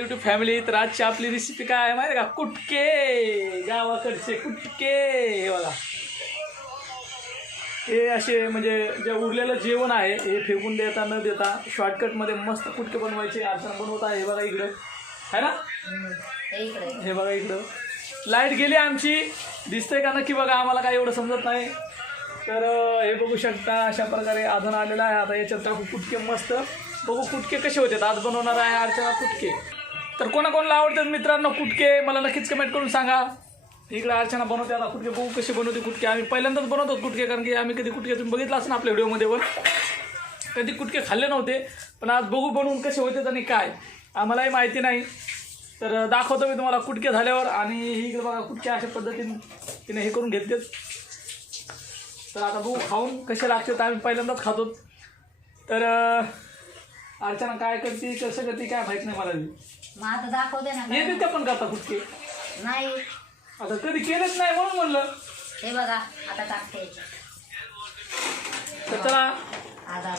YouTube family तर आजची आपली रेसिपी काय आहे माहिती का? कुटके. गावाकडचे कुटके. हे बघा. हे असे म्हणजे जे उरलेलं जेवण आहे हे फेकून देता न देता शॉर्टकटमध्ये मस्त कुटके बनवायचे. अर्चना बनवत आहे. हे बघा इकडं. है ना? हे बघा इकडं. लाइट गेली आमची. दिसतंय का नक्की बघा? आम्हाला काय एवढं समजत नाही. तर हे बघू शकता अशा प्रकारे आधन आलेलं आहे. आता याच्यात टाकू कुटके मस्त. बघू कुटके कसे होते. आज बनवणार आहे अर्चना कुटके. तर कोणाकोणाला आवडतात मित्रांनो कुटके? मला नक्कीच कमेंट करून सांगा. इकडे अर्चना बनवते आता कुटके. बघू कसे बनवते कुटके. आम्ही पहिल्यांदाच बनवतो कुटके कारण की आम्ही कधी कुटके तुम्ही बघितलं असं आपल्या व्हिडिओमध्ये पण. कधी कुटके खाल्ले नव्हते पण आज बघू बनवून कसे होते आणि काय. आम्हालाही माहिती नाही. तर दाखवतो मी तुम्हाला कुटके झाल्यावर आणि ही इकडे बघा कुटके अशा पद्धतीने तिने हे करून घेतलेत. तर आता बघू खाऊन कसे लागते तर आम्ही पहिल्यांदाच खातो. तर अर्चना काय करते कसं करते काय माहीत नाही मला. मग आता दाखवते ना येते पण करता कुटके नाही. आता कधी केलेच नाही म्हणून म्हणलं. हे बघा आता टाकते. तर चला. आधार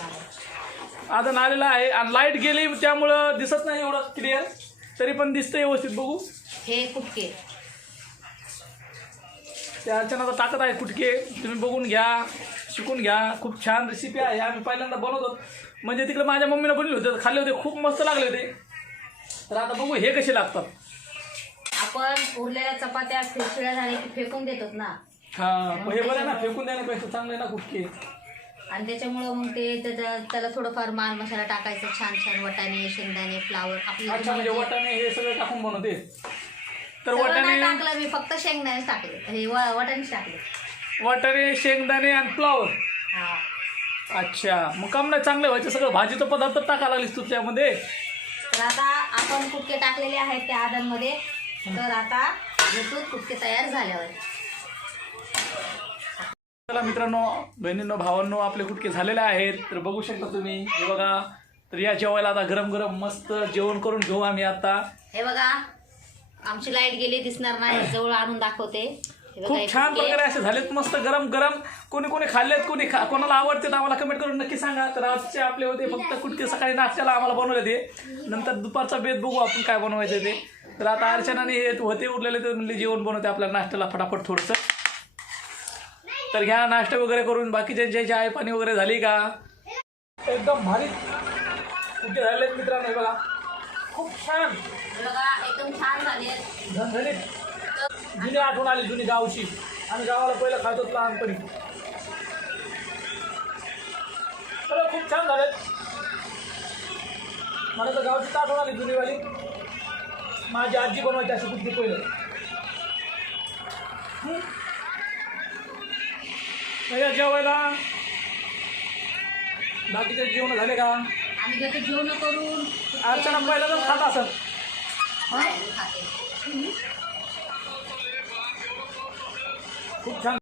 आता आलेला आहे आणि लाइट गेली त्यामुळं दिसत नाही एवढं क्लिअर तरी पण दिसतं व्यवस्थित बघू. हे कुटके त्या अर्चनाचा टाकत आहे कुटके तुम्ही बघून घ्या. शिकून घ्या. खूप छान रेसिपी आहे. आम्ही पहिल्यांदा बनवतो. म्हणजे तिकडे माझ्या मम्मीनं बनवले होते. खाल्ले होते. खूप मस्त लागले होते. तर आता बघू हे कसे लागतात. आपण उरलेल्या चपात्या फिरशिळ्या झाल्या की फेकून देतो ना. हां मग हे बरं ना फेकून देण्यापेक्षा चांगलं आहे ना कुटके आणि त्याच्यामुळं मग ते त्याच्या त्याला थोडंफार माल मसाला टाकायचं छान छान वटाणे शेंगदाणे फ्लावर अच्छा म्हणजे आपलं वाटाणे हे सगळं टाकून बनवते. तर वाटाणे टाकलं मी फक्त शेंगदाणे टाकले. हे व- वाटाणेच टाकले. वाटाणे शेंगदाणे आणि फ्लावर हा. अच्छा. मग काम नाही चांगलं व्हायचं सगळं भाजीचं पदार्थ टाका लागलीस तू त्यामध्ये. तर आता आपण कुटके टाकलेले आहेत त्या आदांमध्ये तर आता घेतो कुटके तयार झाल्यावर. चला मित्रांनो बहिणींनो भावांनो आपले कुटके झालेले आहेत. तर बघू शकता तुम्ही हे बघा. तर या जेवायला आता गरम गरम मस्त जेवण करून घेऊ आम्ही आता. हे बघा. आमची लाइट गेली दिसणार नाही. जवळ आणून दाखवते. खूप छान. प्रकारे असे झालेत मस्त गरम गरम. कोणी कोणी खाल्लेत कोणी खा कोणाला आवडते आम्हाला कमेंट करून नक्की सांगा. तर आजचे आपले होते फक्त कुटके सकाळी नाश्त्याला आम्हाला बनवले ते. नंतर दुपारचा बेत बघू आपण काय बनवायचं ते. तर आता अर्चनाने हे होते उरलेले ते म्हणले जेवण बनवते आपल्या नाश्त्याला फटाफट थोडंसं. तर घ्या नाश्ता वगैरे करून बाकीच्या आहे पाणी वगैरे झाली का? एकदम भारी. कुठे झाले मित्रांनो हे बघा. खूप छान. एकदम छान झाले जुनी आठवण आली जुनी गावची. आणि गावाला पहिलं खात लहानपणी. खूप छान झालेत. मला तर गावची आठवण आली जुनीवाली. माझी आजी बनवायची अशी कुठली पहिलं. हं? या जेवायला. बाकीचे जेवण झाले का? आम्ही घेतो जेवण करून. अर्चना पहिल्यांदाच खात असत खाते. खूप छान